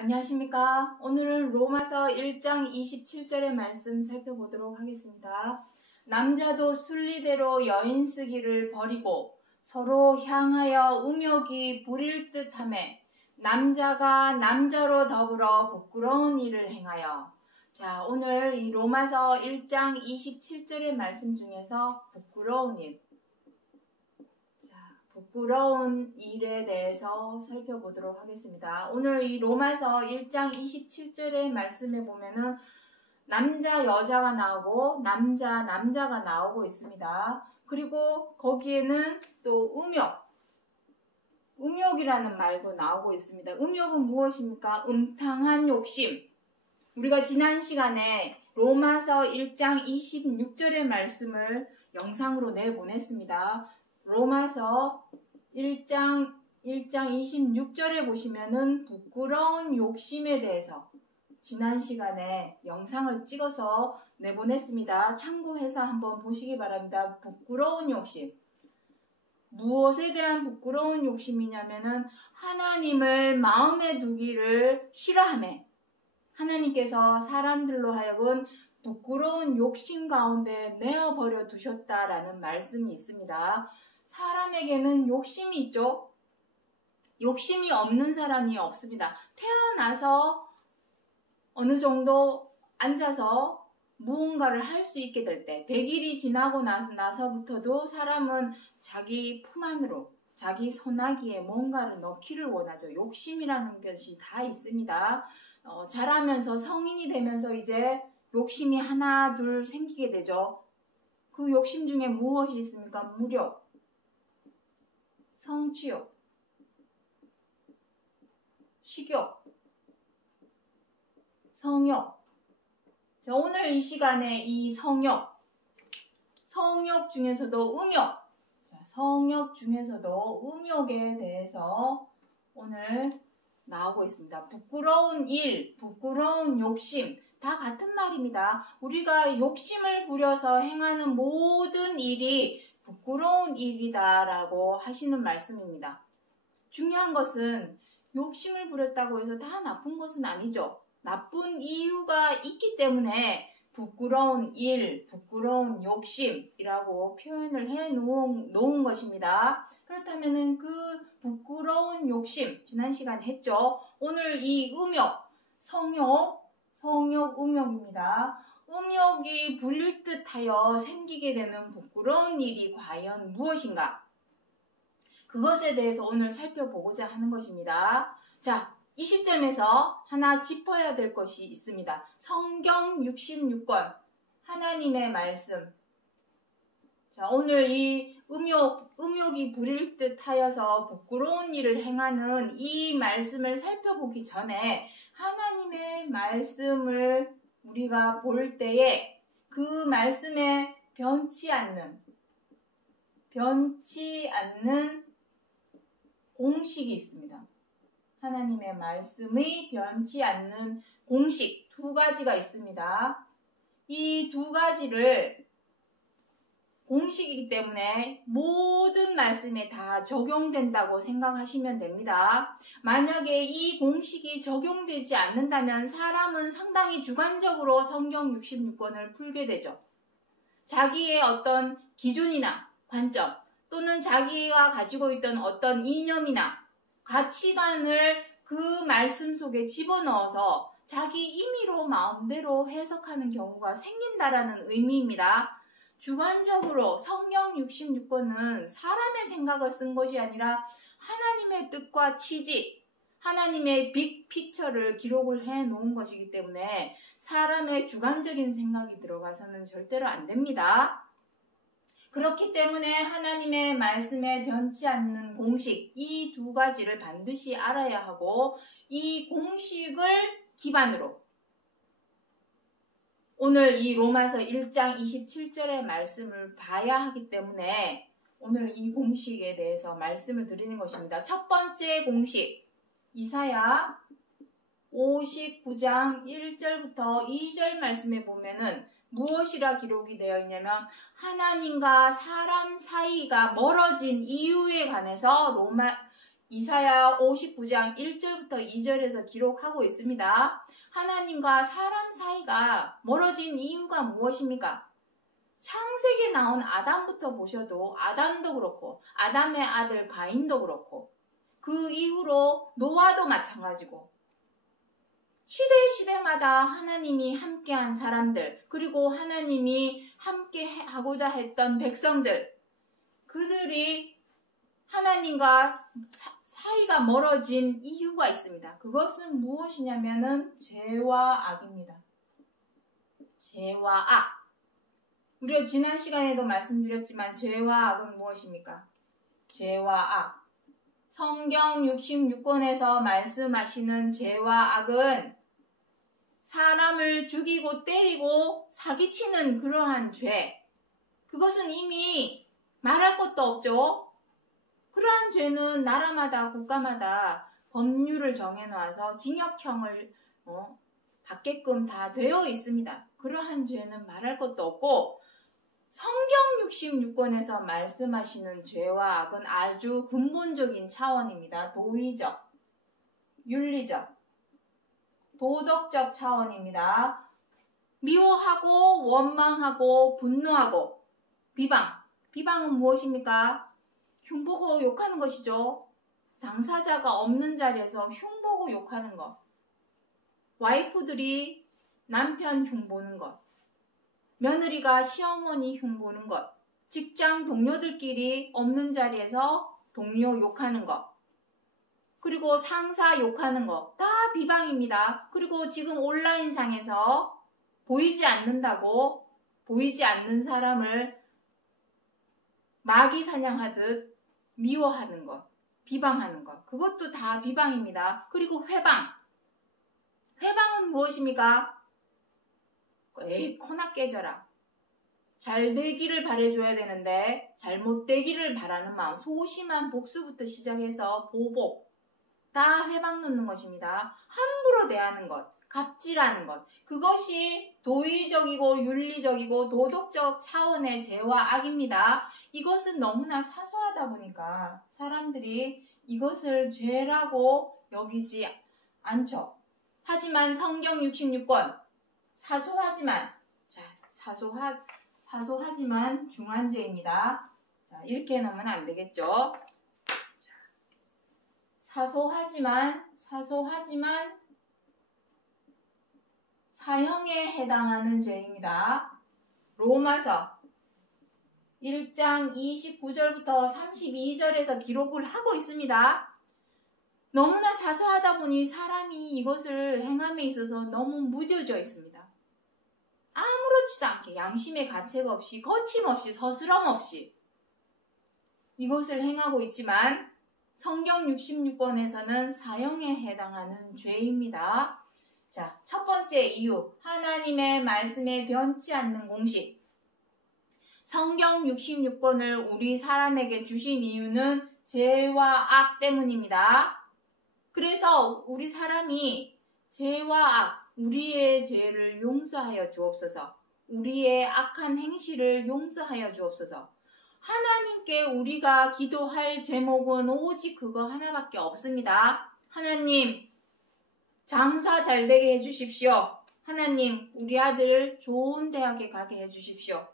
안녕하십니까. 오늘은 로마서 1장 27절의 말씀 살펴보도록 하겠습니다. 남자도 순리대로 여인 쓰기를 버리고 서로 향하여 음욕이 부릴 듯하매 남자가 남자로 더불어 부끄러운 일을 행하여. 자, 오늘 이 로마서 1장 27절의 말씀 중에서 부끄러운 일, 부끄러운 일에 대해서 살펴보도록 하겠습니다. 오늘 이 로마서 1장 27절의 말씀에 보면은 남자 여자가 나오고 남자가 나오고 있습니다. 그리고 거기에는 또 음욕이라는 말도 나오고 있습니다. 음욕은 무엇입니까? 음탕한 욕심. 우리가 지난 시간에 로마서 1장 26절의 말씀을 영상으로 내보냈습니다. 로마서 1장 26절에 보시면은 부끄러운 욕심에 대해서 지난 시간에 영상을 찍어서 내보냈습니다. 참고해서 한번 보시기 바랍니다. 부끄러운 욕심. 무엇에 대한 부끄러운 욕심이냐면은 하나님을 마음에 두기를 싫어하며 하나님께서 사람들로 하여금 부끄러운 욕심 가운데 내어버려 두셨다라는 말씀이 있습니다. 사람에게는 욕심이 있죠. 욕심이 없는 사람이 없습니다. 태어나서 어느 정도 앉아서 무언가를 할 수 있게 될 때, 100일이 지나고 나서부터도 사람은 자기 품 안으로, 자기 소나기에 뭔가를 넣기를 원하죠. 욕심이라는 것이 다 있습니다. 자라면서 성인이 되면서 이제 욕심이 하나 둘 생기게 되죠. 그 욕심 중에 무엇이 있습니까? 무력, 성취욕, 식욕, 성욕. 자, 오늘 이 시간에 이 성욕 중에서도 음욕, 성욕 중에서도 음욕에 대해서 오늘 나오고 있습니다. 부끄러운 일, 부끄러운 욕심, 다 같은 말입니다. 우리가 욕심을 부려서 행하는 모든 일이 부끄러운 일이다라고 하시는 말씀입니다. 중요한 것은 욕심을 부렸다고 해서 다 나쁜 것은 아니죠. 나쁜 이유가 있기 때문에 부끄러운 일, 부끄러운 욕심이라고 표현을 해 놓은 것입니다. 그렇다면은 그 부끄러운 욕심, 지난 시간에 했죠. 오늘 이 음욕, 성욕, 음욕입니다. 음욕이 부릴 듯하여 생기게 되는 부끄러운 일이 과연 무엇인가? 그것에 대해서 오늘 살펴보고자 하는 것입니다. 자, 이 시점에서 하나 짚어야 될 것이 있습니다. 성경 66권, 하나님의 말씀. 자, 오늘 이 음욕이 부릴 듯 하여서 부끄러운 일을 행하는 이 말씀을 살펴보기 전에 하나님의 말씀을 우리가 볼 때에 그 말씀에 변치 않는 공식이 있습니다. 하나님의 말씀의 변치 않는 공식 두 가지가 있습니다. 이 두 가지를 공식이기 때문에 모든 말씀에 다 적용된다고 생각하시면 됩니다. 만약에 이 공식이 적용되지 않는다면 사람은 상당히 주관적으로 성경 66권을 풀게 되죠. 자기의 어떤 기준이나 관점 또는 자기가 가지고 있던 어떤 이념이나 가치관을 그 말씀 속에 집어넣어서 자기 임의로 마음대로 해석하는 경우가 생긴다라는 의미입니다. 주관적으로 성경 66권은 사람의 생각을 쓴 것이 아니라 하나님의 뜻과 취지, 하나님의 빅피처를 기록을 해 놓은 것이기 때문에 사람의 주관적인 생각이 들어가서는 절대로 안 됩니다. 그렇기 때문에 하나님의 말씀에 변치 않는 공식, 이 두 가지를 반드시 알아야 하고 이 공식을 기반으로 오늘 이 로마서 1장 27절의 말씀을 봐야 하기 때문에 오늘 이 공식에 대해서 말씀을 드리는 것입니다. 첫 번째 공식, 이사야 59장 1절부터 2절 말씀에 보면은 무엇이라 기록이 되어 있냐면 하나님과 사람 사이가 멀어진 이유에 관해서 이사야 59장 1절부터 2절에서 기록하고 있습니다. 하나님과 사람 사이가 멀어진 이유가 무엇입니까? 창세기에 나온 아담부터 보셔도 아담도 그렇고 아담의 아들 가인도 그렇고 그 이후로 노아도 마찬가지고 시대마다 하나님이 함께한 사람들 그리고 하나님이 함께 하고자 했던 백성들 그들이 하나님과 사이가 멀어진 이유가 있습니다. 그것은 무엇이냐면은 죄와 악입니다. 죄와 악. 우리가 지난 시간에도 말씀드렸지만 죄와 악은 무엇입니까? 죄와 악. 성경 66권에서 말씀하시는 죄와 악은 사람을 죽이고 때리고 사기치는 그러한 죄. 그것은 이미 말할 것도 없죠. 그러한 죄는 나라마다 국가마다 법률을 정해놔서 징역형을 받게끔 다 되어 있습니다. 그러한 죄는 말할 것도 없고 성경 66권에서 말씀하시는 죄와 악은 아주 근본적인 차원입니다. 도의적, 윤리적, 도덕적 차원입니다. 미워하고 원망하고 분노하고 비방. 비방은 무엇입니까? 흉보고 욕하는 것이죠. 당사자가 없는 자리에서 흉보고 욕하는 것. 와이프들이 남편 흉보는 것. 며느리가 시어머니 흉보는 것. 직장 동료들끼리 없는 자리에서 동료 욕하는 것. 그리고 상사 욕하는 것. 다 비방입니다. 그리고 지금 온라인상에서 보이지 않는다고 보이지 않는 사람을 마귀 사냥하듯 미워하는 것, 비방하는 것. 그것도 다 비방입니다. 그리고 회방. 회방은 무엇입니까? 에이, 코나 깨져라. 잘 되기를 바라줘야 되는데 잘못되기를 바라는 마음. 소심한 복수부터 시작해서 보복. 다 회방 놓는 것입니다. 함부로 대하는 것. 갑질하는 것. 그것이 도의적이고 윤리적이고 도덕적 차원의 죄와 악입니다. 이것은 너무나 사소하다 보니까 사람들이 이것을 죄라고 여기지 않죠. 하지만 성경 66권 사소하지만 사소하지만 중한 죄입니다. 자, 이렇게 해놓으면 안 되겠죠. 사소하지만 사형에 해당하는 죄입니다. 로마서 1장 29절부터 32절에서 기록을 하고 있습니다. 너무나 사소하다 보니 사람이 이것을 행함에 있어서 너무 무뎌져 있습니다. 아무렇지도 않게 양심의 가책 없이 거침없이 서스럼 없이 이것을 행하고 있지만 성경 66권에서는 사형에 해당하는 죄입니다. 자, 첫 번째 이유, 하나님의 말씀에 변치 않는 공식. 성경 66권을 우리 사람에게 주신 이유는 죄와 악 때문입니다. 그래서 우리 사람이 죄와 악, 우리의 죄를 용서하여 주옵소서. 우리의 악한 행실을 용서하여 주옵소서. 하나님께 우리가 기도할 제목은 오직 그거 하나밖에 없습니다. 하나님, 장사 잘 되게 해주십시오. 하나님, 우리 아들 좋은 대학에 가게 해주십시오.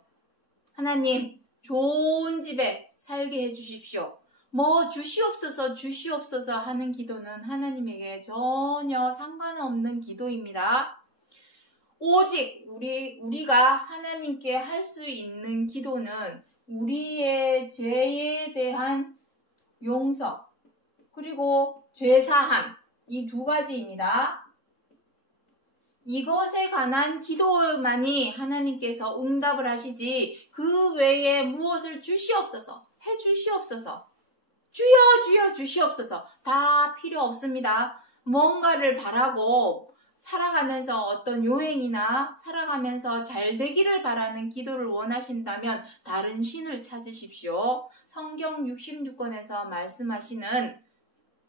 하나님, 좋은 집에 살게 해주십시오. 뭐 주시옵소서 하는 기도는 하나님에게 전혀 상관없는 기도입니다. 오직 우리가 하나님께 할 수 있는 기도는 우리의 죄에 대한 용서 그리고 죄사함 이 두 가지입니다. 이것에 관한 기도만이 하나님께서 응답을 하시지 그 외에 무엇을 주시옵소서 해주시옵소서 주여 주시옵소서 다 필요 없습니다. 뭔가를 바라고 살아가면서 어떤 요행이나 살아가면서 잘 되기를 바라는 기도를 원하신다면 다른 신을 찾으십시오. 성경 66권에서 말씀하시는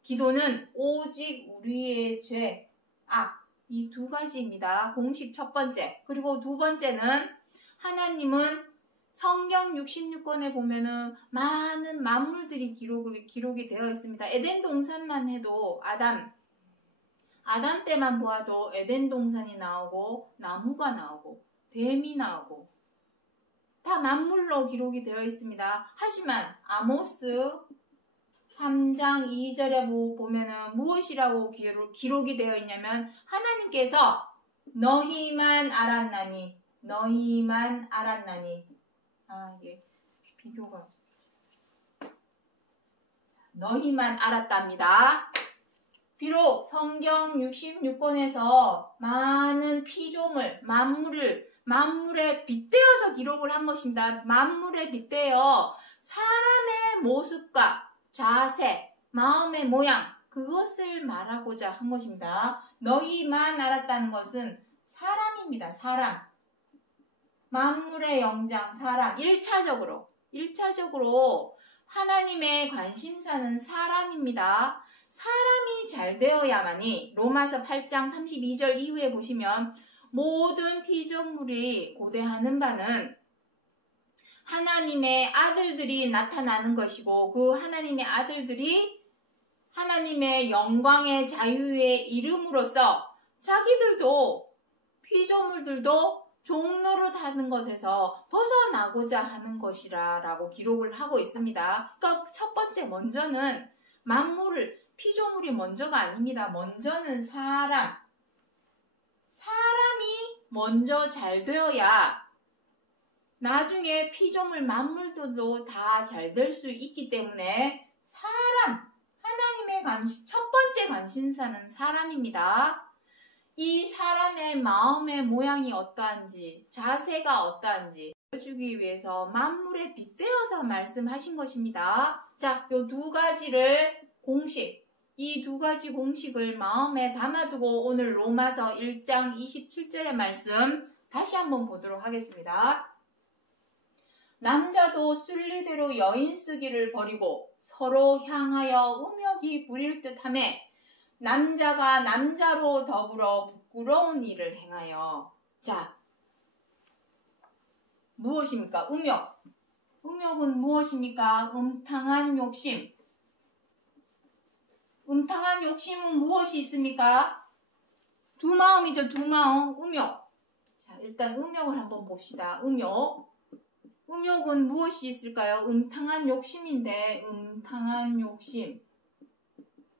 기도는 오직 우리의 죄, 악, 이 두 가지입니다. 공식 첫 번째. 그리고 두 번째는 하나님은 성경 66권에 보면은 많은 만물들이 기록이 되어 있습니다. 에덴 동산만 해도 아담 때만 보아도 에덴 동산이 나오고 나무가 나오고 뱀이 나오고 다 만물로 기록이 되어 있습니다. 하지만 아모스 3장 2절에 보면은 무엇이라고 기록이 되어 있냐면 하나님께서 너희만 알았나니 이게 비교가 너희만 알았답니다. 비록 성경 66권에서 많은 피조물, 만물에 빗대어서 기록을 한 것입니다. 만물에 빗대어 사람의 모습과 자세, 마음의 모양, 그것을 말하고자 한 것입니다. 너희만 알았다는 것은 사람입니다. 사람. 만물의 영장, 사람. 1차적으로 하나님의 관심사는 사람입니다. 사람이 잘 되어야만이 로마서 8장 32절 이후에 보시면 모든 피조물이 고대하는 바는 하나님의 아들들이 나타나는 것이고 그 하나님의 아들들이 하나님의 영광의 자유의 이름으로써 자기들도 피조물들도 종노릇하는 것에서 벗어나고자 하는 것이라고 기록을 하고 있습니다. 그러니까 첫 번째 먼저는 피조물이 먼저가 아닙니다. 먼저는 사람이 먼저 잘 되어야 나중에 피조물 만물들도 다 잘 될 수 있기 때문에 하나님의 첫 번째 관심사는 사람입니다. 이 사람의 마음의 모양이 어떠한지, 자세가 어떠한지 보여주기 위해서 만물에 빗대어서 말씀하신 것입니다. 자, 이 두 가지를 이 두 가지 공식을 마음에 담아두고 오늘 로마서 1장 27절의 말씀 다시 한번 보도록 하겠습니다. 남자도 순리대로 여인 쓰기를 버리고 서로 향하여 음욕이 부릴 듯하매 남자가 남자로 더불어 부끄러운 일을 행하여. 자, 무엇입니까? 음욕은 무엇입니까? 음탕한 욕심. 음탕한 욕심은 무엇이 있습니까? 두 마음이죠. 두 마음. 음욕. 자, 일단 음욕을 한번 봅시다. 음욕은 무엇이 있을까요? 음탕한 욕심인데, 음탕한 욕심.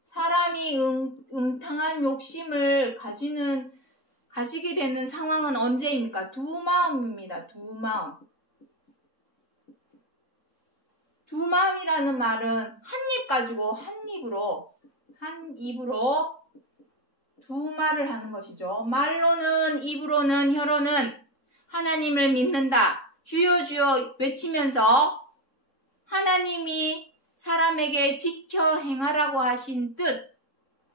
사람이 음탕한 욕심을 가지게 되는 상황은 언제입니까? 두 마음입니다. 두 마음. 두 마음이라는 말은 한 입 가지고 한 입으로 두 말을 하는 것이죠. 말로는, 입으로는, 혀로는 하나님을 믿는다. 주여 주여 외치면서 하나님이 사람에게 지켜 행하라고 하신 뜻,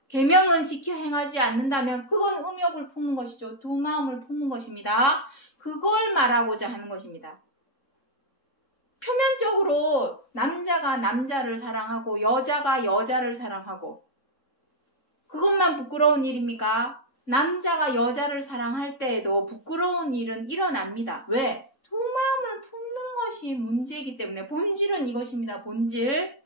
계명은 지켜 행하지 않는다면 그건 음욕을 품는 것이죠. 두 마음을 품는 것입니다. 그걸 말하고자 하는 것입니다. 표면적으로 남자가 남자를 사랑하고 여자가 여자를 사랑하고 그것만 부끄러운 일입니까? 남자가 여자를 사랑할 때에도 부끄러운 일은 일어납니다. 왜? 두 마음을 품는 것이 문제이기 때문에. 본질은 이것입니다. 본질.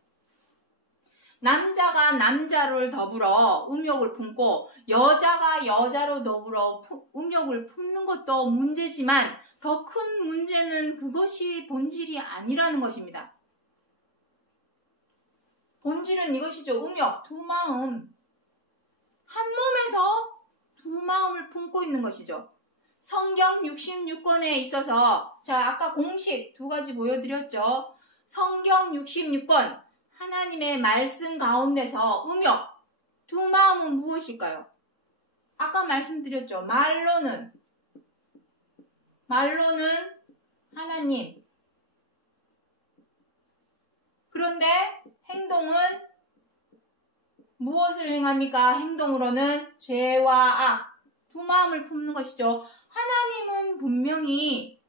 남자가 남자를 더불어 음욕을 품고 여자가 여자로 더불어 음욕을 품는 것도 문제지만 더 큰 문제는 그것이 본질이 아니라는 것입니다. 본질은 이것이죠. 음욕, 두 마음. 한 몸에서 두 마음을 품고 있는 것이죠. 성경 66권에 있어서 아까 공식 두 가지 보여드렸죠. 성경 66권 하나님의 말씀 가운데서 음욕, 두 마음은 무엇일까요? 아까 말씀드렸죠. 말로는 하나님. 그런데 행동은 무엇을 행합니까? 행동으로는 죄와 악, 두 마음을 품는 것이죠. 하나님은 분명히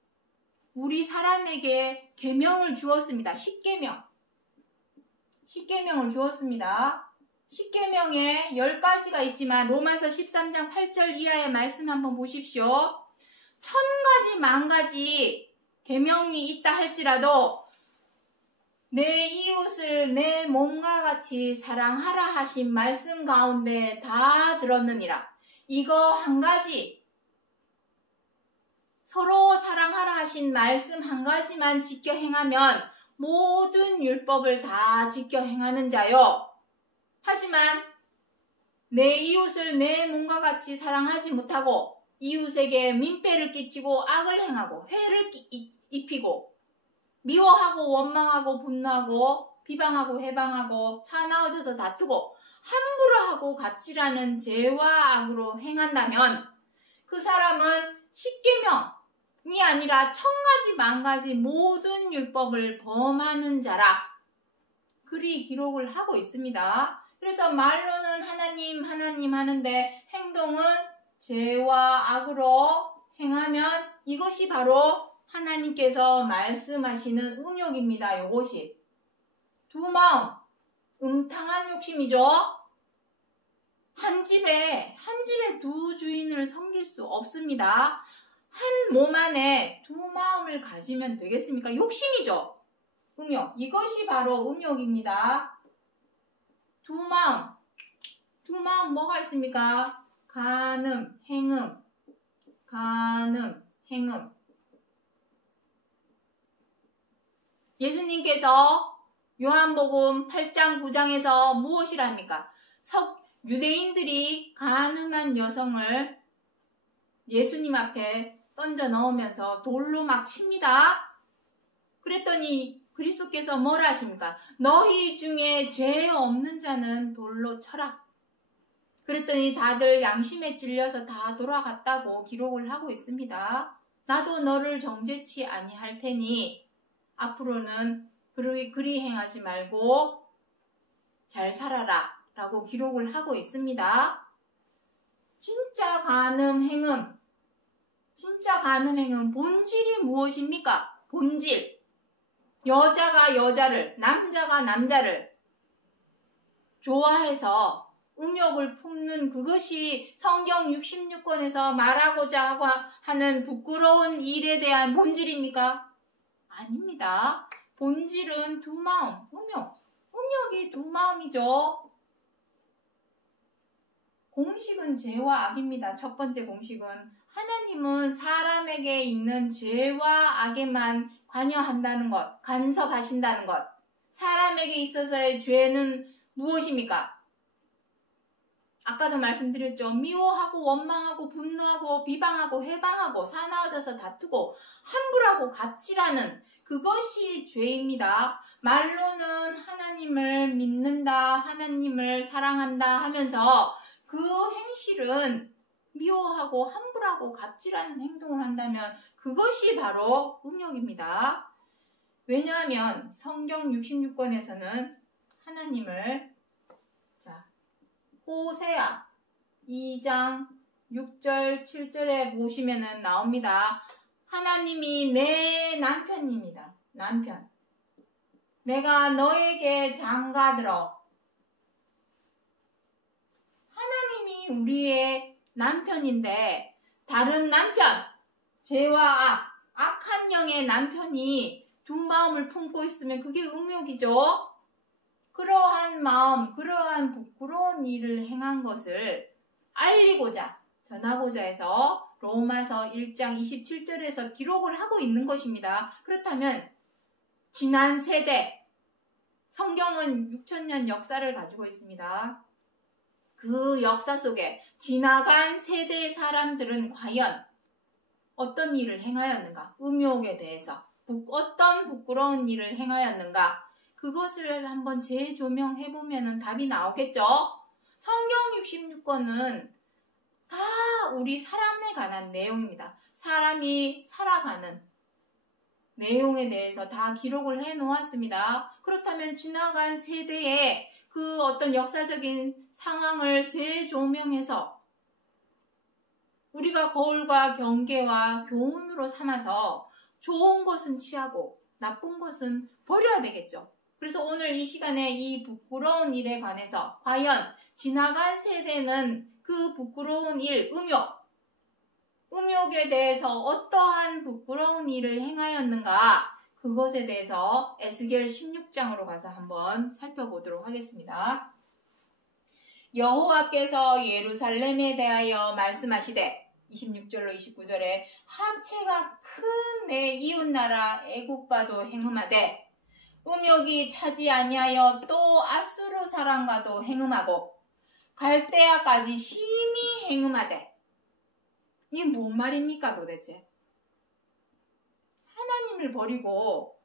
우리 사람에게 계명을 주었습니다. 십계명을 주었습니다. 십계명에 10가지가 있지만 로마서 13장 8절 이하의 말씀 한번 보십시오. 1000가지 만가지 계명이 있다 할지라도 내 이웃을 내 몸과 같이 사랑하라 하신 말씀 가운데 다 들었느니라. 이거 한 가지, 서로 사랑하라 하신 말씀 한 가지만 지켜 행하면 모든 율법을 다 지켜 행하는 자요. 하지만 내 이웃을 내 몸과 같이 사랑하지 못하고 이웃에게 민폐를 끼치고 악을 행하고 해를 입히고 미워하고 원망하고 분노하고 비방하고 해방하고 사나워져서 다투고 함부로 하고 갑질하는 죄와 악으로 행한다면 그 사람은 십계명이 아니라 천가지 만가지 모든 율법을 범하는 자라. 그리 기록을 하고 있습니다. 그래서 말로는 하나님 하나님 하는데 행동은 죄와 악으로 행하면 이것이 바로 하나님께서 말씀하시는 음욕입니다. 이것이 두 마음, 음탕한 욕심이죠. 한 집에 두 주인을 섬길 수 없습니다. 한 몸 안에 두 마음을 가지면 되겠습니까? 욕심이죠. 음욕, 이것이 바로 음욕입니다. 두 마음 뭐가 있습니까? 간음, 행음, 예수님께서 요한복음 8장 9장에서 무엇이랍니까? 유대인들이 간음한 여성을 예수님 앞에 던져 넣으면서 돌로 막 칩니다. 그랬더니 그리스도께서 뭐라 하십니까? 너희 중에 죄 없는 자는 돌로 쳐라. 그랬더니 다들 양심에 찔려서 다 돌아갔다고 기록을 하고 있습니다. 나도 너를 정죄치 아니할 테니 앞으로는 그리 행하지 말고 잘 살아라 라고 기록을 하고 있습니다. 진짜 간음 행음 본질이 무엇입니까? 본질, 여자가 여자를, 남자가 남자를 좋아해서 음욕을 품는 그것이 성경 66권에서 말하고자 하는 부끄러운 일에 대한 본질입니까? 아닙니다. 본질은 두 마음, 음욕이 두 마음이죠. 공식은 죄와 악입니다. 첫 번째 공식은 하나님은 사람에게 있는 죄와 악에만 관여한다는 것, 간섭하신다는 것. 사람에게 있어서의 죄는 무엇입니까? 아까도 말씀드렸죠. 미워하고 원망하고 분노하고 비방하고 해방하고 사나워져서 다투고 함부로하고 갑질하는 그것이 죄입니다. 말로는 하나님을 믿는다, 하나님을 사랑한다 하면서 그 행실은 미워하고 함부로하고 갑질하는 행동을 한다면 그것이 바로 음욕입니다. 왜냐하면 성경 66권에서는 하나님을 호세아 2장 6절 7절에 보시면은 나옵니다. 하나님이 내 남편입니다. 남편. 내가 너에게 장가들어. 하나님이 우리의 남편인데 다른 남편, 죄와 악한 영의 남편이 두 마음을 품고 있으면 그게 음욕이죠. 그러한 마음, 그러한 부끄러운 일을 행한 것을 알리고자, 전하고자 해서 로마서 1장 27절에서 기록을 하고 있는 것입니다. 그렇다면 지난 세대, 성경은 6,000년 역사를 가지고 있습니다. 그 역사 속에 지나간 세대의 사람들은 과연 어떤 일을 행하였는가? 음욕에 대해서 어떤 부끄러운 일을 행하였는가? 그것을 한번 재조명해보면 답이 나오겠죠? 성경 66권은 다 우리 사람에 관한 내용입니다. 사람이 살아가는 내용에 대해서 다 기록을 해놓았습니다. 그렇다면 지나간 세대의 그 어떤 역사적인 상황을 재조명해서 우리가 거울과 경계와 교훈으로 삼아서 좋은 것은 취하고 나쁜 것은 버려야 되겠죠. 그래서 오늘 이 시간에 이 부끄러운 일에 관해서 과연 지나간 세대는 그 부끄러운 일, 음욕, 음욕에 대해서 어떠한 부끄러운 일을 행하였는가? 그것에 대해서 에스겔 16장으로 가서 한번 살펴보도록 하겠습니다. 여호와께서 예루살렘에 대하여 말씀하시되 26절로 29절에 하체가 큰 내 이웃나라 애국과도 행음하되 음욕이 차지 아니하여 또 아수르 사람과도 행음하고 갈대아까지 심히 행음하되. 이게 뭔 말입니까 도대체? 하나님을 버리고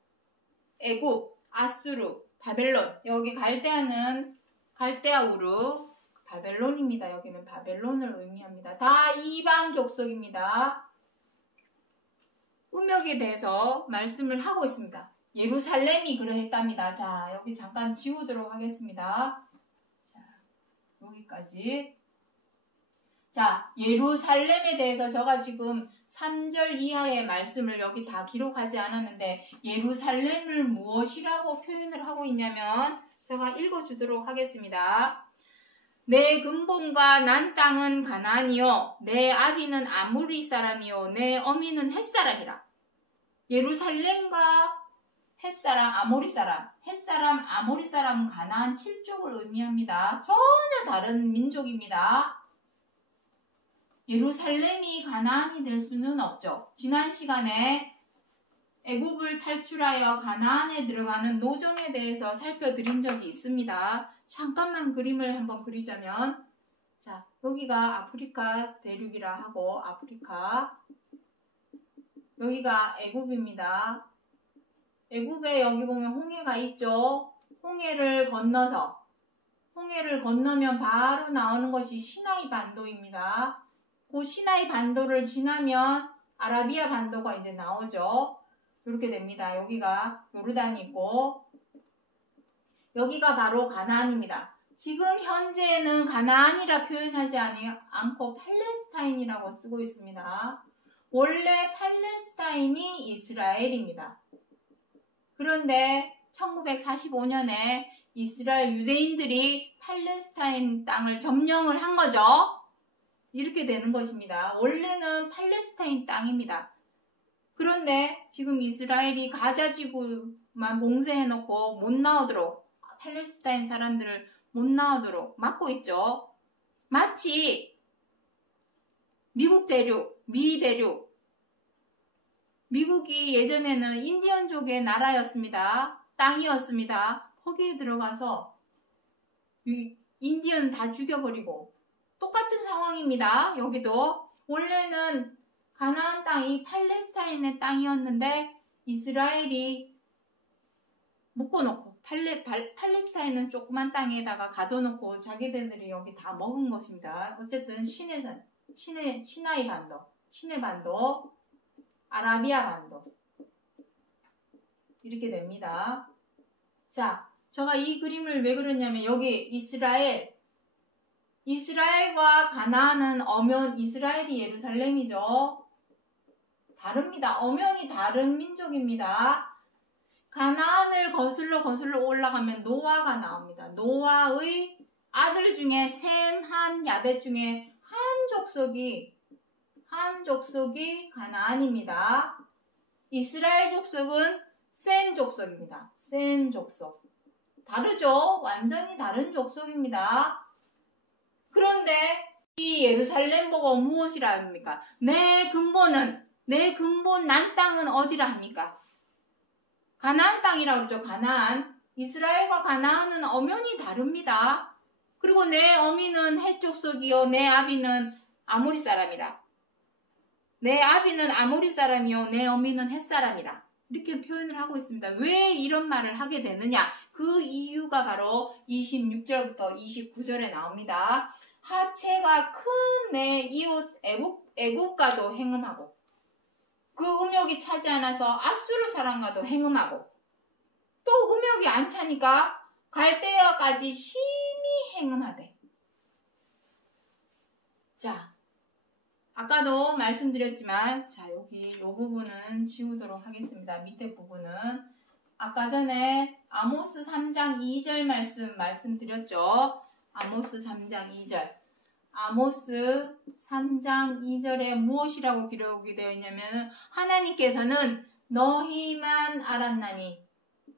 애국, 아수르, 바벨론, 여기 갈대아는 갈대아우르, 바벨론입니다. 여기는 바벨론을 의미합니다. 다 이방 족속입니다. 음욕에 대해서 말씀을 하고 있습니다. 예루살렘이 그러했답니다. 자, 여기 잠깐 지우도록 하겠습니다. 자, 여기까지. 자, 예루살렘에 대해서 제가 지금 3절 이하의 말씀을 여기 다 기록하지 않았는데 예루살렘을 무엇이라고 표현을 하고 있냐면 제가 읽어주도록 하겠습니다. 내 근본과 난 땅은 가나안이요 내 아비는 아모리 사람이요 내 어미는 헷사람이라. 예루살렘과 헷사람, 아모리 사람, 헷사람, 아모리 사람은 가나안 7족을 의미합니다. 전혀 다른 민족입니다. 예루살렘이 가나안이 될 수는 없죠. 지난 시간에 애굽을 탈출하여 가나안에 들어가는 노정에 대해서 살펴드린 적이 있습니다. 잠깐만 그림을 한번 그리자면, 자, 여기가 아프리카 대륙이라 하고 아프리카, 여기가 애굽입니다. 애굽에 여기 보면 홍해가 있죠. 홍해를 건너면 바로 나오는 것이 시나이 반도입니다. 그 시나이 반도를 지나면 아라비아 반도가 이제 나오죠. 이렇게 됩니다. 여기가 요르단이 있고 여기가 바로 가나안입니다. 지금 현재는 가나안이라 표현하지 않고 팔레스타인이라고 쓰고 있습니다. 원래 팔레스타인이 이스라엘입니다. 그런데 1945년에 이스라엘 유대인들이 팔레스타인 땅을 점령을 한 거죠. 이렇게 되는 것입니다. 원래는 팔레스타인 땅입니다. 그런데 지금 이스라엘이 가자 지구만 봉쇄해놓고 못 나오도록, 팔레스타인 사람들을 못 나오도록 막고 있죠. 마치 미국 대륙, 미 대륙, 미국이 예전에는 인디언족의 나라였습니다. 땅이었습니다. 거기에 들어가서 인디언 다 죽여버리고 똑같은 상황입니다. 여기도 원래는 가나안 땅이 팔레스타인의 땅이었는데 이스라엘이 묶어놓고 팔레스타인은 조그만 땅에다가 가둬놓고 자기들이 여기 다 먹은 것입니다. 어쨌든 시나이 반도, 시내 반도, 아라비아 반도 이렇게 됩니다. 자, 제가 이 그림을 왜 그렸냐면 여기 이스라엘과 가나안은 엄연, 이스라엘이 예루살렘이죠. 다릅니다. 엄연히 다른 민족입니다. 가나안을 거슬러 올라가면 노아가 나옵니다. 노아의 아들 중에 셈, 함, 야벳 중에 한 족속이 가나안입니다. 이스라엘 족속은 셈 족속입니다. 셈 족속. 다르죠? 완전히 다른 족속입니다. 그런데 이 예루살렘 보고 무엇이라 합니까? 내 근본 난 땅은 어디라 합니까? 가나안 땅이라고 그러죠. 가나안. 이스라엘과 가나안은 엄연히 다릅니다. 그리고 내 어미는 헷 족속이요 내 아비는 아모리 사람이라. 내 아비는 아모리 사람이요 내 어미는 헷 사람이라. 이렇게 표현을 하고 있습니다. 왜 이런 말을 하게 되느냐? 그 이유가 바로 26절부터 29절에 나옵니다. 하체가 큰 내 이웃 애국과도 행음하고 그 음욕이 차지 않아서 아수르 사람과도 행음하고 또 음욕이 안 차니까 갈대아까지 심히 행음하되. 자, 아까도 말씀드렸지만 자 여기 이 부분은 지우도록 하겠습니다. 밑에 부분은 아까 전에 아모스 3장 2절 말씀드렸죠. 아모스 3장 2절. 아모스 3장 2절에 무엇이라고 기록이 되어 있냐면 하나님께서는 너희만 알았나니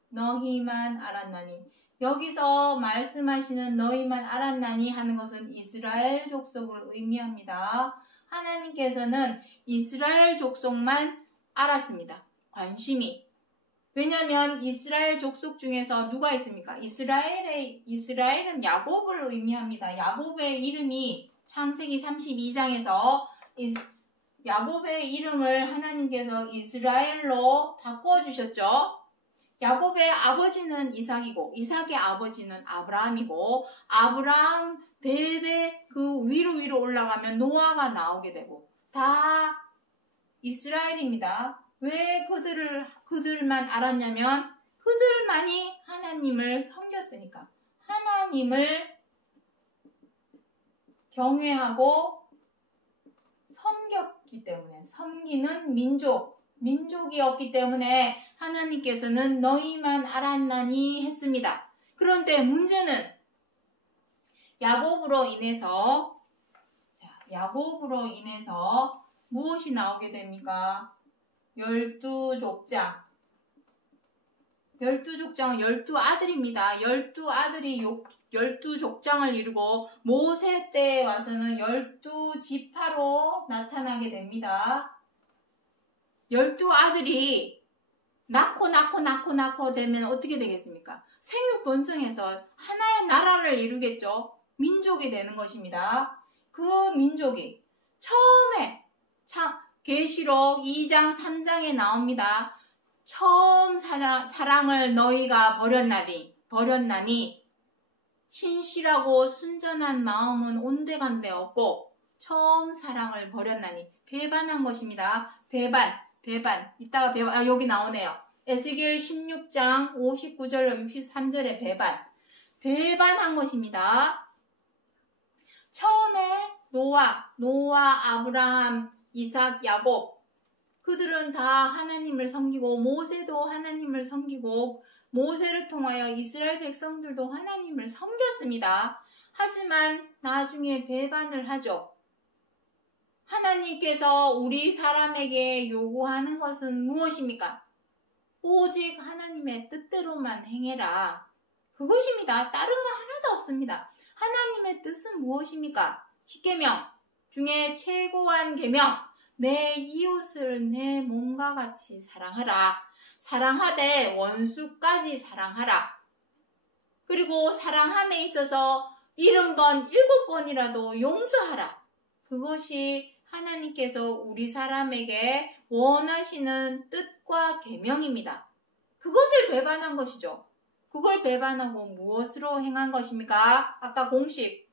너희만 알았나니 여기서 말씀하시는 너희만 알았나니 하는 것은 이스라엘 족속을 의미합니다. 하나님께서는 이스라엘 족속만 알았습니다. 관심이. 왜냐하면 이스라엘 족속 중에서 누가 있습니까? 이스라엘은 야곱을 의미합니다. 야곱의 이름이 창세기 32장에서 야곱의 이름을 하나님께서 이스라엘로 바꿔주셨죠. 야곱의 아버지는 이삭이고 이삭의 아버지는 아브라함이고 아브라함 대대 그 위로 올라가면 노아가 나오게 되고 다 이스라엘입니다. 왜 그들만 알았냐면 그들만이 하나님을 섬겼으니까 하나님을 경외하고 섬겼기 때문에 섬기는 민족이었기 때문에 하나님께서는 너희만 알았나니 했습니다. 그런데 문제는 야곱으로 인해서 무엇이 나오게 됩니까? 12족장. 12족장은 12아들입니다. 12아들이 12족장을 이루고 모세 때에 와서는 12지파로 나타나게 됩니다. 12아들이 낳고 되면 어떻게 되겠습니까? 생육번성해서 하나의 나라를 이루겠죠. 민족이 되는 것입니다. 그 민족이 처음에 계시록 2장 3장에 나옵니다. 처음 사랑을 너희가 버렸나니 신실하고 순전한 마음은 온데간데 없고 처음 사랑을 버렸나니 배반한 것입니다. 배반. 이따가 여기 나오네요. 에스겔 16장 59절 63절에 배반한 것입니다. 처음에 노아, 아브라함, 이삭, 야곱 그들은 다 하나님을 섬기고 모세도 하나님을 섬기고 모세를 통하여 이스라엘 백성들도 하나님을 섬겼습니다. 하지만 나중에 배반을 하죠. 하나님께서 우리 사람에게 요구하는 것은 무엇입니까? 오직 하나님의 뜻대로만 행해라. 그것입니다. 다른 거 하나도 없습니다. 하나님의 뜻은 무엇입니까? 십계명 중에 최고한 계명. 내 이웃을 내 몸과 같이 사랑하라. 사랑하되 원수까지 사랑하라. 그리고 사랑함에 있어서 70번, 7번이라도 용서하라. 그것이 하나님께서 우리 사람에게 원하시는 뜻과 계명입니다. 그것을 배반한 것이죠. 그걸 배반하고 무엇으로 행한 것입니까? 아까 공식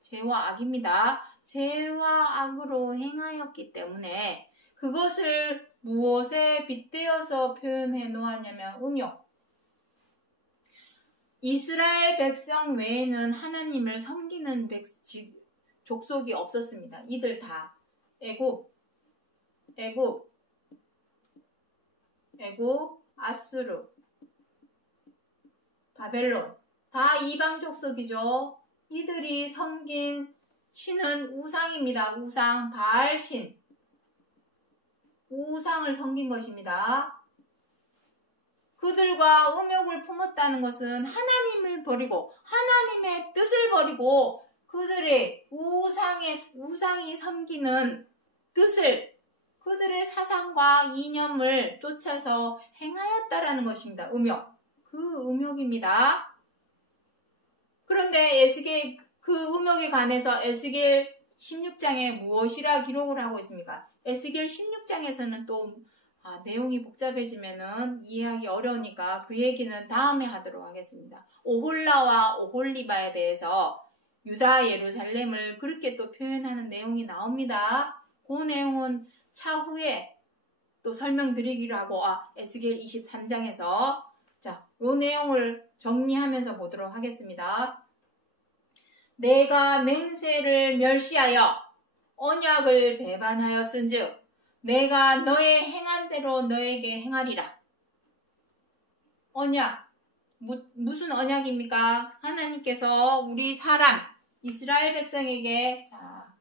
죄와 악입니다. 죄와 악으로 행하였기 때문에 그것을 무엇에 빗대어서 표현해 놓았냐면 음욕. 이스라엘 백성 외에는 하나님을 섬기는 족속이 없었습니다. 이들 다 애굽, 아수르, 바벨론 다 이방 족속이죠. 이들이 섬긴 신은 우상입니다. 우상, 바알신. 우상을 섬긴 것입니다. 그들과 음욕을 품었다는 것은 하나님을 버리고 하나님의 뜻을 버리고 그들의 우상이 섬기는 뜻을 그들의 사상과 이념을 쫓아서 행하였다라는 것입니다. 음욕. 그 음욕입니다. 그런데 그 음욕에 관해서 에스겔 16장에 무엇이라 기록을 하고 있습니까? 에스겔 16장에서는 또 내용이 복잡해지면은 이해하기 어려우니까 그 얘기는 다음에 하도록 하겠습니다. 오홀라와 오홀리바에 대해서 유다 예루살렘을 그렇게 또 표현하는 내용이 나옵니다. 그 내용은 차후에 또 설명드리기로 하고 에스겔 23장에서 자, 이 내용을 정리하면서 보도록 하겠습니다. 내가 맹세를 멸시하여 언약을 배반하였은즉 내가 너의 행한 대로 너에게 행하리라. 언약. 무슨 언약입니까? 하나님께서 우리 사람, 이스라엘 백성에게 자,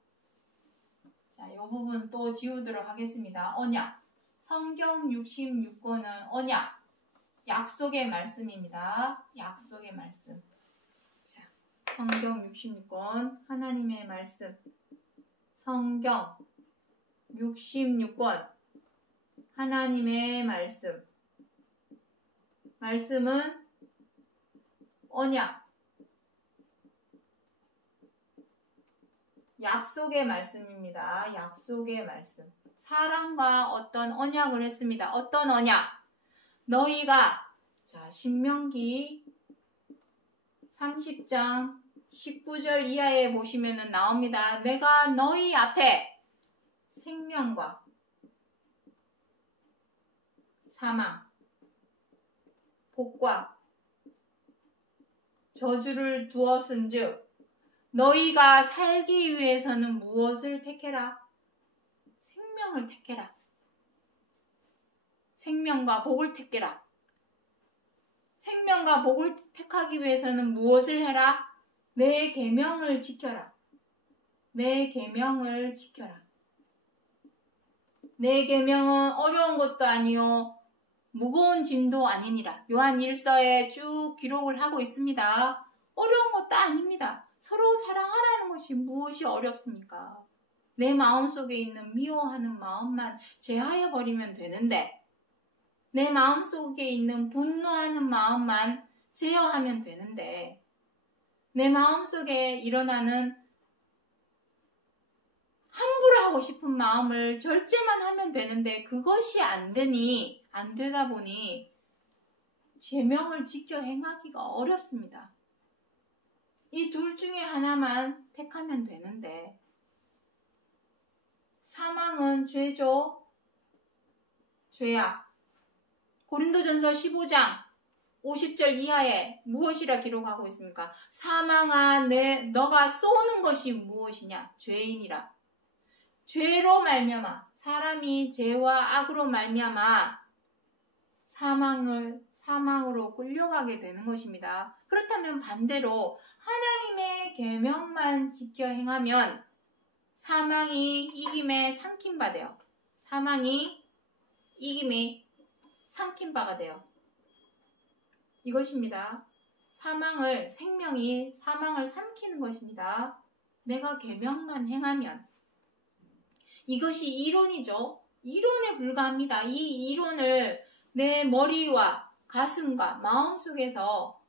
이 부분 또 지우도록 하겠습니다. 언약. 성경 66권은 언약. 약속의 말씀입니다. 약속의 말씀. 자, 성경 66권 하나님의 말씀. 성경 66권 하나님의 말씀. 말씀은 언약. 약속의 말씀입니다. 약속의 말씀. 사람과 어떤 언약을 했습니다. 어떤 언약? 너희가 자, 신명기 30장 19절 이하에 보시면은 나옵니다. 내가 너희 앞에 생명과 사망, 복과 저주를 두었은즉 너희가 살기 위해서는 무엇을 택해라? 생명을 택해라. 생명과 복을 택해라. 생명과 복을 택하기 위해서는 무엇을 해라? 내 계명을 지켜라. 내 계명을 지켜라. 내 계명은 어려운 것도 아니요 무거운 짐도 아니니라. 요한 1서에 쭉 기록을 하고 있습니다. 어려운 것도 아닙니다. 서로 사랑하라는 것이 무엇이 어렵습니까? 내 마음속에 있는 미워하는 마음만 제하여 버리면 되는데 내 마음속에 있는 분노하는 마음만 제어하면 되는데 내 마음속에 일어나는 함부로 하고 싶은 마음을 절제만 하면 되는데 그것이 안 되다 보니 계명을 지켜 행하기가 어렵습니다. 이 둘 중에 하나만 택하면 되는데 사망은 죄죠. 죄야. 고린도전서 15장 50절 이하에 무엇이라 기록하고 있습니까? 사망아 너가 쏘는 것이 무엇이냐? 죄인이라. 죄로 말미암아 사람이 죄와 악으로 말미암아 사망으로 끌려가게 되는 것입니다. 그렇다면 반대로 하나님의 계명만 지켜 행하면 사망이 이김에 삼킨 바 돼요. 사망이 이김에 삼킨 바가 돼요. 이것입니다. 생명이 사망을 삼키는 것입니다. 내가 계명만 행하면 이것이 이론이죠. 이론에 불과합니다. 이 이론을 내 머리와 가슴과 마음속에서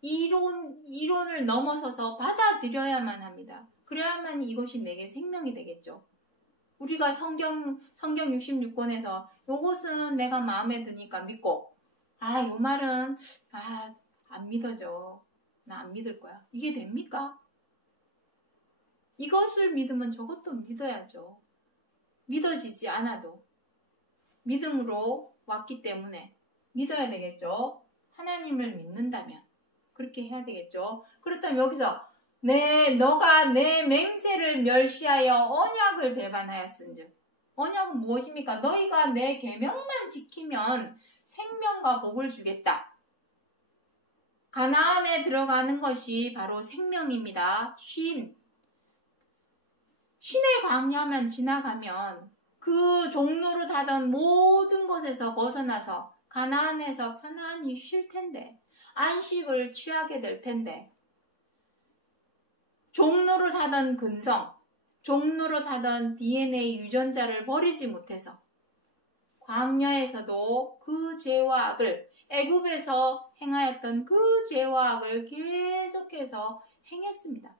이론을 넘어서서 받아들여야만 합니다. 그래야만 이것이 내게 생명이 되겠죠. 우리가 성경 66권에서 요것은 내가 마음에 드니까 믿고 요 말은 안 믿어져. 나 안 믿을 거야. 이게 됩니까? 이것을 믿으면 저것도 믿어야죠. 믿어지지 않아도 믿음으로 왔기 때문에 믿어야 되겠죠. 하나님을 믿는다면 그렇게 해야 되겠죠. 그렇다면 여기서 너가 내 맹세를 멸시하여 언약을 배반하였은즉 언약은 무엇입니까? 너희가 내 계명만 지키면 생명과 복을 주겠다. 가나안에 들어가는 것이 바로 생명입니다. 신의 광야만 지나가면 그 종로로 하던 모든 것에서 벗어나서 가나안에서 편안히 쉴 텐데 안식을 취하게 될 텐데 종로로 하던 근성, 종로로 하던 DNA 유전자를 버리지 못해서 광야에서도 그 죄와 악을 애굽에서 행하였던 그 죄와 악을 계속해서 행했습니다.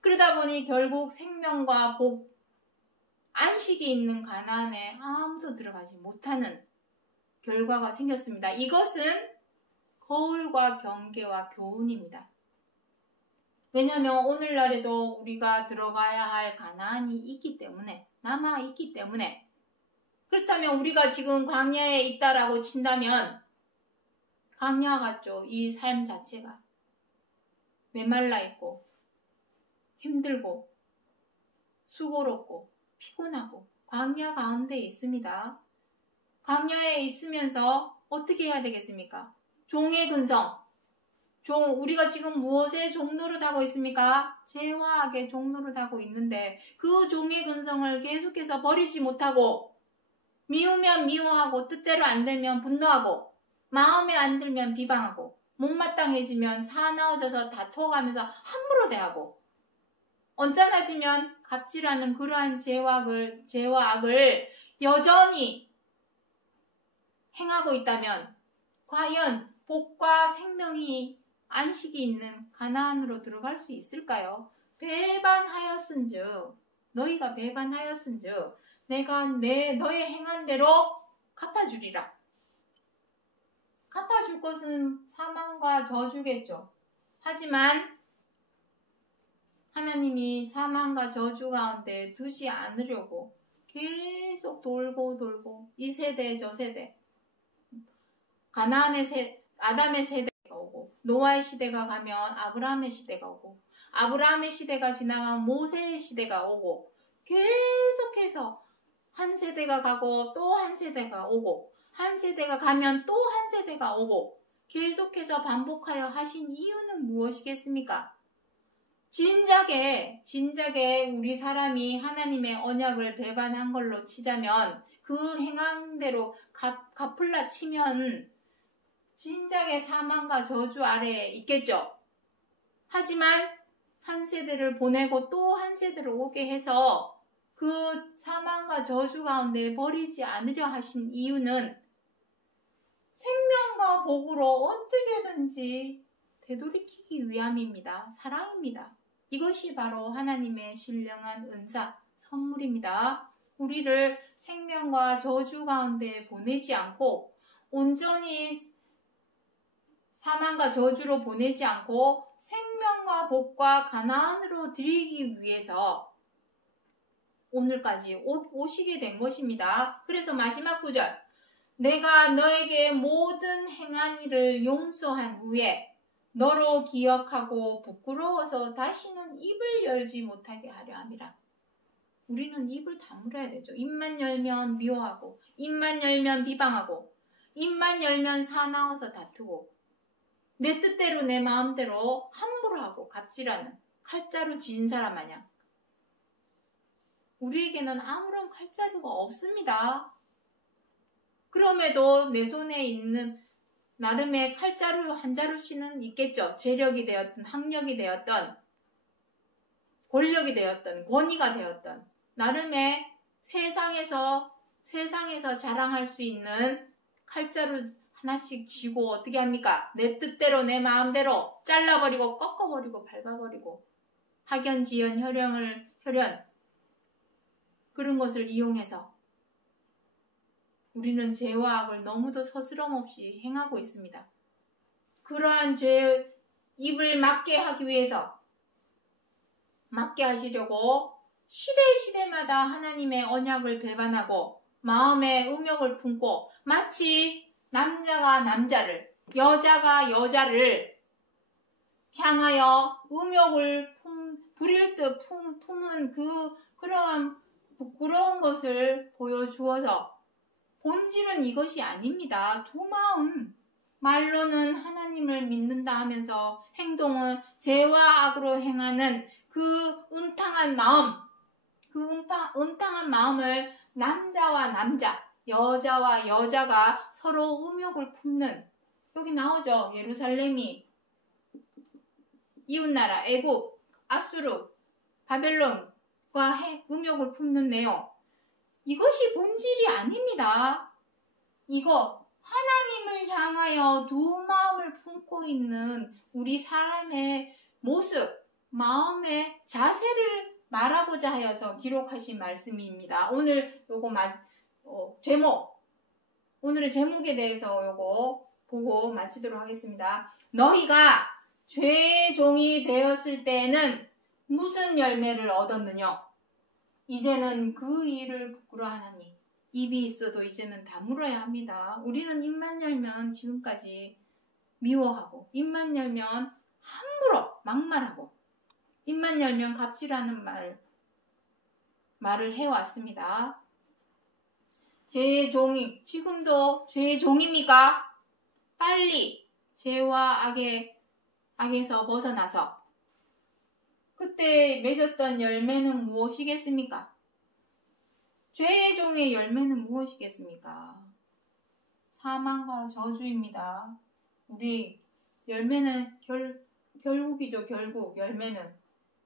그러다 보니 결국 생명과 복, 안식이 있는 가나안에 아무도 들어가지 못하는 결과가 생겼습니다. 이것은 거울과 경계와 교훈입니다. 왜냐하면 오늘날에도 우리가 들어가야 할 가나안이 있기 때문에 남아있기 때문에 그렇다면 우리가 지금 광야에 있다라고 친다면 광야 같죠. 이 삶 자체가 메말라 있고 힘들고 수고롭고 피곤하고 광야 가운데 있습니다. 광야에 있으면서 어떻게 해야 되겠습니까? 종의 근성, 우리가 지금 무엇에 종노릇하고 있습니까? 죄와 악의 종노릇하고 있는데 그 종의 근성을 계속해서 버리지 못하고 미우면 미워하고 뜻대로 안 되면 분노하고 마음에 안 들면 비방하고 못마땅해지면 사나워져서 다투어가면서 함부로 대하고 언짢아지면 갑질하는 그러한 죄와 악을 여전히 행하고 있다면 과연 복과 생명이 안식이 있는 가나안으로 들어갈 수 있을까요? 배반하였은즉 너희가 배반하였은즉 내가 너의 행한 대로 갚아주리라. 갚아줄 것은 사망과 저주겠죠. 하지만 하나님이 사망과 저주 가운데 두지 않으려고 계속 돌고 이 세대 저 세대 아담의 세대가 오고 노아의 시대가 가면 아브라함의 시대가 오고 아브라함의 시대가 지나가면 모세의 시대가 오고 계속해서 한 세대가 가고 또 한 세대가 오고 한 세대가 가면 또 한 세대가 오고 계속해서 반복하여 하신 이유는 무엇이겠습니까? 진작에 우리 사람이 하나님의 언약을 배반한 걸로 치자면 그 행한 대로 갚을라 치면 진작에 사망과 저주 아래에 있겠죠. 하지만 한 세대를 보내고 또 한 세대를 오게 해서 그 사망과 저주 가운데 버리지 않으려 하신 이유는 생명과 복으로 어떻게든지 되돌이키기 위함입니다. 사랑입니다. 이것이 바로 하나님의 신령한 은사, 선물입니다. 우리를 생명과 저주 가운데 보내지 않고 온전히 사망과 저주로 보내지 않고 생명과 복과 가나안으로 드리기 위해서 오늘까지 오시게 된 것입니다. 그래서 마지막 구절, 내가 너에게 모든 행한 일을 용서한 후에 너로 기억하고 부끄러워서 다시는 입을 열지 못하게 하려 함이라. 우리는 입을 다물어야 되죠. 입만 열면 미워하고 입만 열면 비방하고 입만 열면 사나워서 다투고 내 뜻대로 내 마음대로 함부로 하고 갑질하는 칼자루 쥔 사람 마냥. 우리에게는 아무런 칼자루가 없습니다. 그럼에도 내 손에 있는 나름의 칼자루 한 자루씩은 있겠죠. 재력이 되었든 학력이 되었든 권력이 되었든 권위가 되었든 나름의 세상에서 자랑할 수 있는 칼자루 하나씩 쥐고 어떻게 합니까? 내 뜻대로 내 마음대로 잘라버리고 꺾어버리고 밟아버리고 학연지연 혈연 그런 것을 이용해서 우리는 죄와 악을 너무도 서스럼 없이 행하고 있습니다. 그러한 죄 입을 막게 하기 위해서 막게 하시려고 시대마다 하나님의 언약을 배반하고 마음에 음욕을 품고 마치 남자가 남자를 여자가 여자를 향하여 음욕을 부릴 듯 품은 그러한 부끄러운 것을 보여주어서 본질은 이것이 아닙니다. 두 마음. 말로는 하나님을 믿는다 하면서 행동은 죄와 악으로 행하는 그 음탕한 마음, 음탕한 마음을 남자와 남자, 여자와 여자가 서로 음욕을 품는, 여기 나오죠. 예루살렘이 이웃나라 애굽, 아수르, 바벨론과 음욕을 품는 내용. 이것이 본질이 아닙니다. 이거 하나님을 향하여 두 마음을 품고 있는 우리 사람의 모습, 마음의 자세를 말하고자 하여서 기록하신 말씀입니다. 오늘 요거 제목, 오늘의 제목에 대해서 요거 보고 마치도록 하겠습니다. 너희가 죄의 종이 되었을 때에는 무슨 열매를 얻었느냐? 이제는 그 일을 부끄러워하나니 입이 있어도 이제는 다물어야 합니다. 우리는 입만 열면 지금까지 미워하고 입만 열면 함부로 막말하고 입만 열면 갑질하는 말을 해왔습니다. 죄의 종이 지금도 죄의 종입니까? 빨리 죄와 악의 악에서 벗어나서 그때 맺었던 열매는 무엇이겠습니까? 죄의 종의 열매는 무엇이겠습니까? 사망과 저주입니다. 우리 열매는 결국이죠. 결국 열매는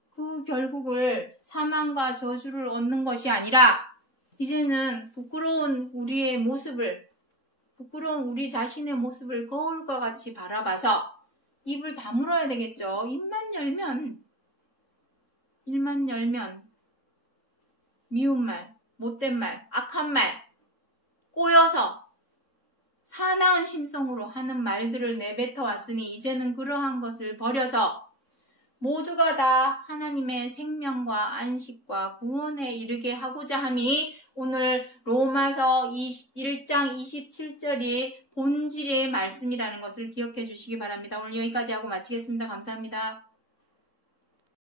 그 결국을 사망과 저주를 얻는 것이 아니라 이제는 부끄러운 우리의 모습을, 부끄러운 우리 자신의 모습을 거울과 같이 바라봐서 입을 다물어야 되겠죠. 입만 열면 미운 말, 못된 말, 악한 말, 꼬여서 사나운 심성으로 하는 말들을 내뱉어 왔으니 이제는 그러한 것을 버려서 모두가 다 하나님의 생명과 안식과 구원에 이르게 하고자 함이 오늘 로마서 1장 27절이 본질의 말씀이라는 것을 기억해 주시기 바랍니다. 오늘 여기까지 하고 마치겠습니다. 감사합니다.